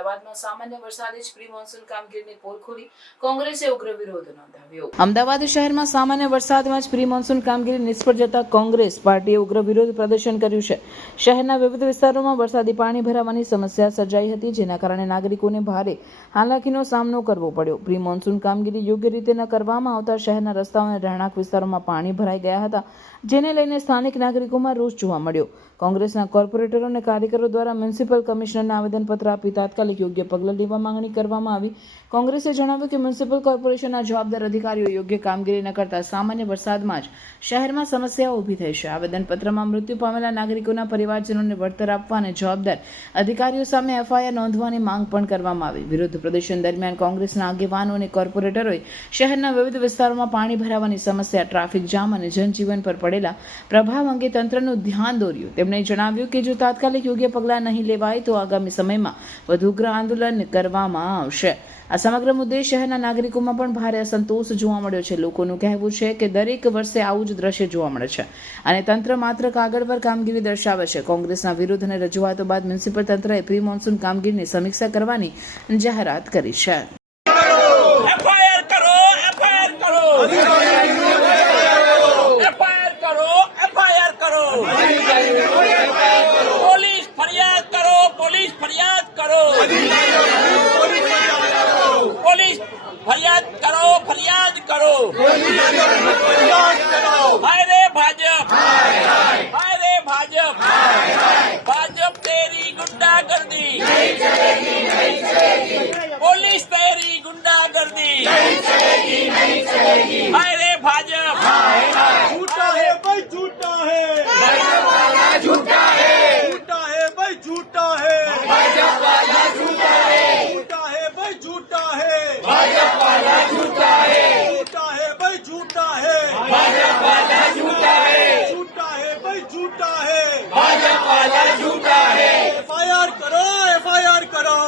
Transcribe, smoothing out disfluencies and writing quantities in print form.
અમદાવાદમાં સામાન્ય વરસાદે જ પ્રી મોન્સૂન કામગીરીની પોલ ખોલી કોંગ્રેસે ઉગ્ર વિરોધ નોંધાવ્યો। અમદાવાદ શહેરમાં સામાન્ય વરસાદમાં જ પ્રી મોન્સૂન કામગીરી નિષ્ફળ જતા કોંગ્રેસ પાર્ટીએ ઉગ્ર વિરોધ પ્રદર્શન કર્યું છે। શહેરના વિવિધ વિસ્તારોમાં વરસાદી પાણી ભરાવાની સમસ્યા સર્જાઈ હતી, જેના કારણે નાગરિકોને ભારે હાલાકીનો સામનો કરવો પડ્યો। પ્રી મોન્સૂન કામગીરી યોગ્ય રીતે ન કરવામાં આવતા શહેરના રસ્તાઓ અને રહેણાંક વિસ્તારોમાં પાણી ભરાઈ ગયા હતા, જેને લઈને સ્થાનિક નાગરિકોમાં રોષ જોવા મળ્યો। કોંગ્રેસના કોર્પોરેટરો અને કાર્યકરો દ્વારા મ્યુનિસિપલ કમિશનરને આવેદનપત્ર આપી તાત્કાલિક યોગ્ય પગલાં લેવા માંગણી કરવામાં આવી। કોંગ્રેસે જણાવ્યું કે મ્યુનિસિપલ કોર્પોરેશનના જવાબદાર અધિકારીઓ યોગ્ય કામગીરી ન કરતા સામાન્ય વરસાદમાં જ શહેરમાં સમસ્યાઓ ઊભી થઈ છે। આવેદનપત્રમાં મૃત્યુ પામેલા નાગરિકોના પરિવારજનોને વળતર આપવા અને જવાબદાર અધિકારીઓ સામે એફઆઈઆર નોંધવાની માંગ પણ કરવામાં આવી। વિરોધ પ્રદર્શન દરમિયાન કોંગ્રેસના આગેવાનો અને કોર્પોરેટરોએ શહેરના વિવિધ વિસ્તારોમાં પાણી ભરાવાની સમસ્યા, ટ્રાફિક જામ અને જનજીવન પર પડેલા પ્રભાવ અંગે તંત્રનું ધ્યાન દોર્યું। તેમણે જણાવ્યું કે જો તાત્કાલિક યોગ્ય પગલાં નહીં લેવાય તો આગામી સમયમાં વધુ ઉગ્ર આંદોલન કરવામાં આવશે। આ સમગ્ર મુદ્દે શહેરના નાગરિકોમાં પણ ભારે અસંતોષ જોવા મળ્યો છે। લોકોનું કહેવું છે કે દરેક વર્ષે આવું જ દ્રશ્ય જોવા મળે છે અને તંત્ર માત્ર કાગળ પર કામગીરી દર્શાવે છે। કોંગ્રેસના વિરોધ અને રજૂઆતો બાદ મ્યુનિસિપલ તંત્રએ પ્રી મોન્સૂન કામગીરીની સમીક્ષા કરવાની જાહેરાત કરી છે। फरियाद करो हाय रे भाजप, हाय रे भाजप, भाजप तेरी गुंडागर्दी नहीं चलेगी, नहीं चलेगी, पुलिस तेरी गुंडागर्दी नहीं चलेगी, नहीं चलेगी, हाय रे भाजप, झूठा है भाई, झूठा है, भाजप वाला झूठा है, झूठा है भाई, झूठा है, भाजप वाला झूठा है, झूठा है भाई, झूठा है, भाजप वाला झूठा है, झूठा है भाई, झूठा है, भाजप वाला झूठा है, झूठा है भाई, झूठा है, भाजप वाला झूठा है, एफआईआर करो, एफआईआर करो,